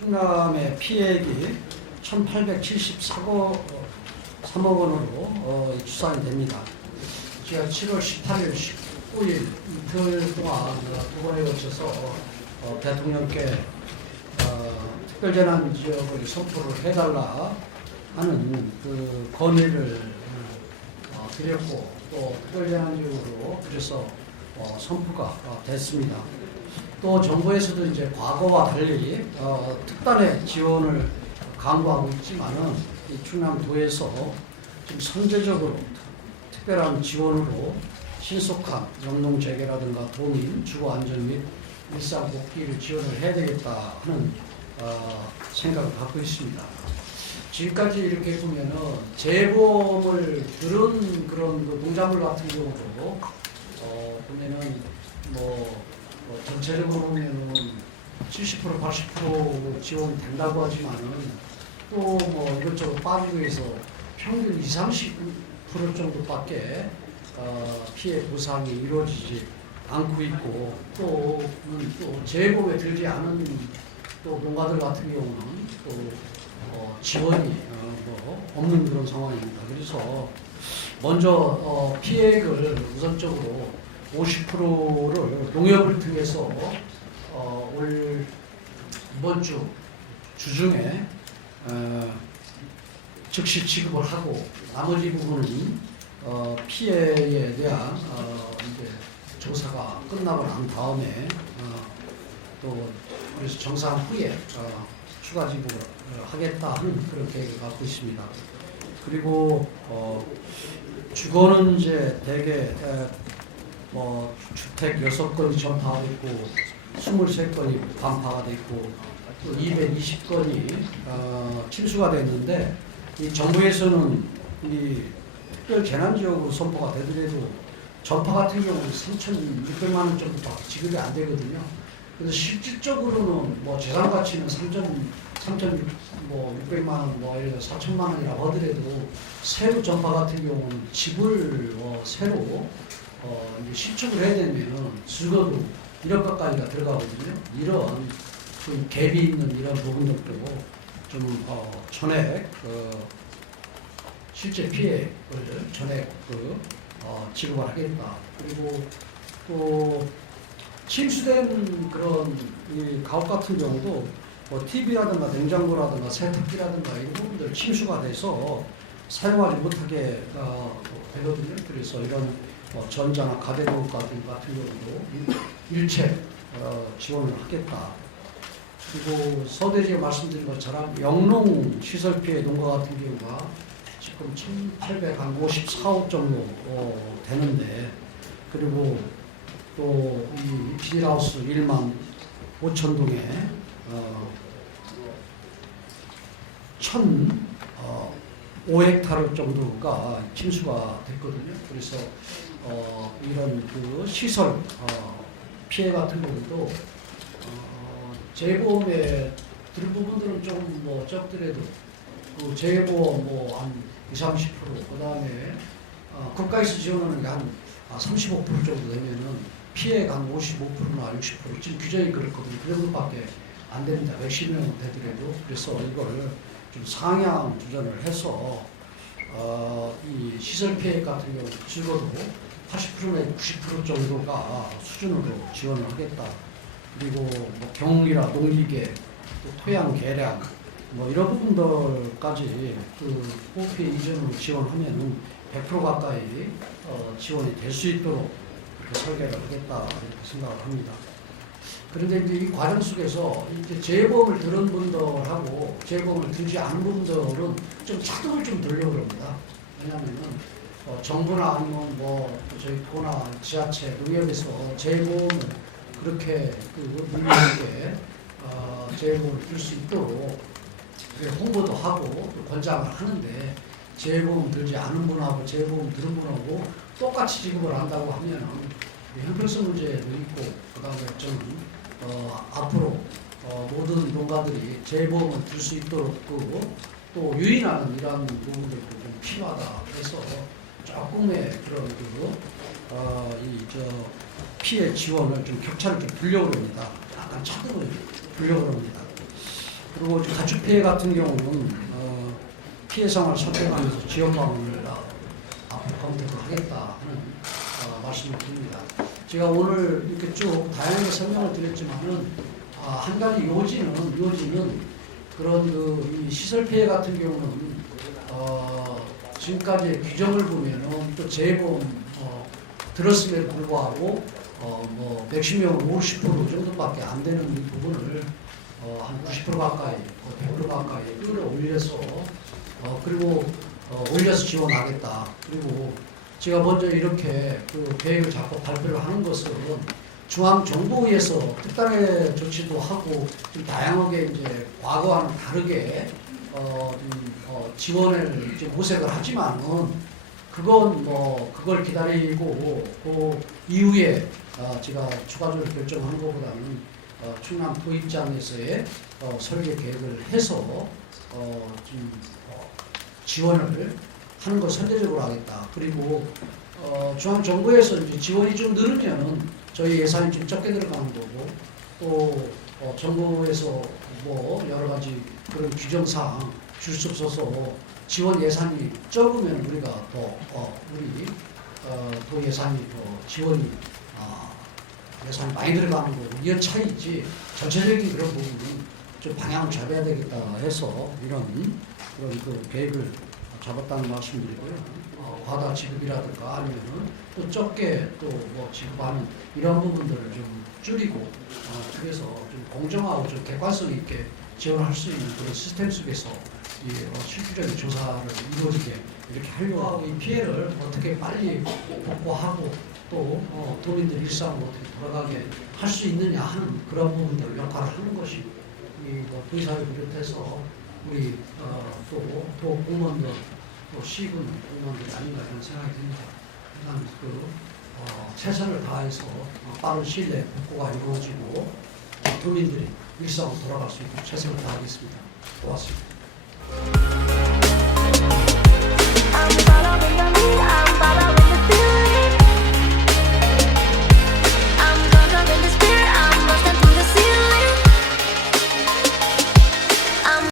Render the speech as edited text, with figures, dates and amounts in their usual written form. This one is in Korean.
충남의 피해액이 1,874억 3억 원으로 추산이 됩니다. 제가 7월 18일, 19일 이틀 동안 두 번에 걸쳐서 대통령께 특별재난 지역을 선포를 해달라 하는 그 건의를 드렸고, 또 특별재난 지역으로 그래서 선포가 됐습니다. 또 정부에서도 이제 과거와 달리 특단의 지원을 강구하고 있지만은 이 충남도에서 좀 선제적으로 특별한 지원으로 신속한 영농 재개라든가 도민 주거 안전 및 일상 복귀를 지원을 해야 되겠다 하는 생각을 갖고 있습니다. 지금까지 이렇게 보면은 재보험을 들은 그런 그 농작물 같은 경우도 보면은 전체적으로 보면은 70% 80% 지원된다고 하지만은 또 이것저것 빠지고 해서 평균 20, 30% 정도밖에 피해 보상이 이루어지지 않고 있고, 또 재보험에 들지 않은 또 농가들 같은 경우는 또 지원이 없는 그런 상황입니다. 그래서 먼저 피해액을 우선적으로 50%를 농협을 통해서 올 이번 주 주중에 즉시 지급을 하고, 나머지 부분은 피해에 대한 이제 조사가 끝나고 난 다음에 또 그래서 정상 후에 추가 지급을 하겠다 하는 그런 계획을 갖고 있습니다. 그리고 주거는 이제 대개 주택 6건이 전파가 됐고 23건이 반파가 됐고 또 220건이 침수가 됐는데, 이 정부에서는 이 특별 재난지역으로 선포가 되더라도 전파 같은 경우는 3,600만 원 정도밖에 지급이 안 되거든요. 그래서 실질적으로는 재산 가치는 3,600만 원, 예를 들어 4천만 원이라고 하더라도 세로 전파 같은 경우는 집을 새로 이제 신축을 해야 되면 적어도 1억 가까이가 들어가거든요. 이런 좀 갭이 있는 이런 부분들도 좀 전액 실제 피해를 전액 지급을 하겠다. 그리고 또 침수된 그런 이 가옥 같은 경우도 TV라든가 냉장고라든가 세탁기라든가 이런 부분들 침수가 돼서 사용하지 못하게 되거든요. 그래서 이런 전자나 가대고옥 같은 경우도 일체 지원을 하겠다. 그리고 서대지에 말씀드린 것처럼 영농 시설 피해 농가 같은 경우가 지금 1,854억 정도 되는데, 그리고 또 이 비닐하우스 1만 5천 동에 1,005헥타르 정도가 침수가 됐거든요. 그래서 이런 그 시설 피해 같은 경우도 재보험에 들 부분들은 조금 적더라도 그 재보험 한 20, 30%, 그 다음에 국가에서 지원하는 게 한 35% 정도 되면은 피해가 한 55%나 60%, 지금 규정이 그렇거든요. 그 정도밖에 안 됩니다. 몇십 명 되더라도. 그래서 이걸 좀 상향 조정을 해서 이 시설 피해 같은 경우 적어도 80%나 90% 정도가 수준으로 지원을 하겠다. 그리고 경이라 농기계, 또 토양 개량, 이런 부분들까지 그 호피 이전으로 지원하면은 100% 가까이 지원이 될 수 있도록 그렇게 설계를 하겠다 이렇게 생각을 합니다. 그런데 이제 이 과정 속에서 이제 재보험을 들은 분들하고 재보험을 들지 않은 분들은 좀 차등을 좀 들려고 합니다. 왜냐하면은 정부나 아니면 저희 도나 지자체, 농협에서 재보험을 그렇게 민주에게 재보험을 들 수 있도록 홍보도 하고 또 권장을 하는데, 재보험 들지 않은 분하고 재보험 들은 분하고 똑같이 지급을 한다고 하면 형평성 문제도 있고, 그 다음에 저는 앞으로 모든 농가들이 재보험을 들 수 있도록 또 유인하는 이러한 부분들도 좀 필요하다 해서 조금의 그런 피해 지원을 좀 격차를 좀 두려고 합니다. 약간 차등을 두려고 합니다. 그리고 이제 가축 피해 같은 경우는 피해 상황을 선택하면서 지역 방문을 앞으로 검토하겠다 하는 말씀을 드립니다. 제가 오늘 이렇게 쭉 다양하게 설명을 드렸지만은 한 가지 요지는 그런 이 시설 피해 같은 경우는 지금까지의 규정을 보면은 또 재보험 들었음에도 불구하고 뭐 맥시멈 50% 정도밖에 안 되는 이 부분을 한 90% 가까이, 100% 가까이 끌어올려서 그리고 올려서 지원하겠다. 그리고 제가 먼저 이렇게 그 계획을 잡고 발표를 하는 것은 중앙정부에서 특단의 조치도 하고 좀 다양하게 이제 과거와는 다르게 지원을 이제 모색을 하지만은 그건 뭐 그걸 기다리고 그 이후에 제가 추가적으로 결정하는 것보다는 충남 도입장에서의 설계 계획을 해서 좀 지원을 하는 걸 선제적으로 하겠다. 그리고 중앙정부에서 이제 지원이 좀 늘으면은 저희 예산이 좀 적게 들어가는 거고 또 정부에서 뭐 여러 가지 그런 규정사항 줄 수 없어서 지원 예산이 적으면 우리가 더 우리 도 예산이 더 지원이 예산이 많이 들어가는 거고 이런 차이지 전체적인 그런 부분은 좀 방향을 잡아야 되겠다 해서 이런 그런 그 계획을 잡았다는 말씀드리고요. 과다 지급이라든가 아니면은 또 적게 또 뭐 지급하는 이런 부분들을 좀 줄이고 그래서 좀 공정하고 좀 객관성 있게 지원할 수 있는 그런 시스템 속에서 이 실질적인 조사를 이루어지게 이렇게 하려고 하고 이 피해를 어떻게 빨리 복구하고 또 도민들 일상으로 어떻게 돌아가게 할 수 있느냐 하는 그런 부분들 역할을 하는 것이 이 도의사를 비롯해서 우리 또 공무원들 또 시군 공무원들이 아닌가 이런 생각이 듭니다. 일단 최선을 다해서 빠른 시일 내에 복구가 이루어지고 도민들이 일상으로 돌아갈 수 있도록 최선을 다하겠습니다. 고맙습니다.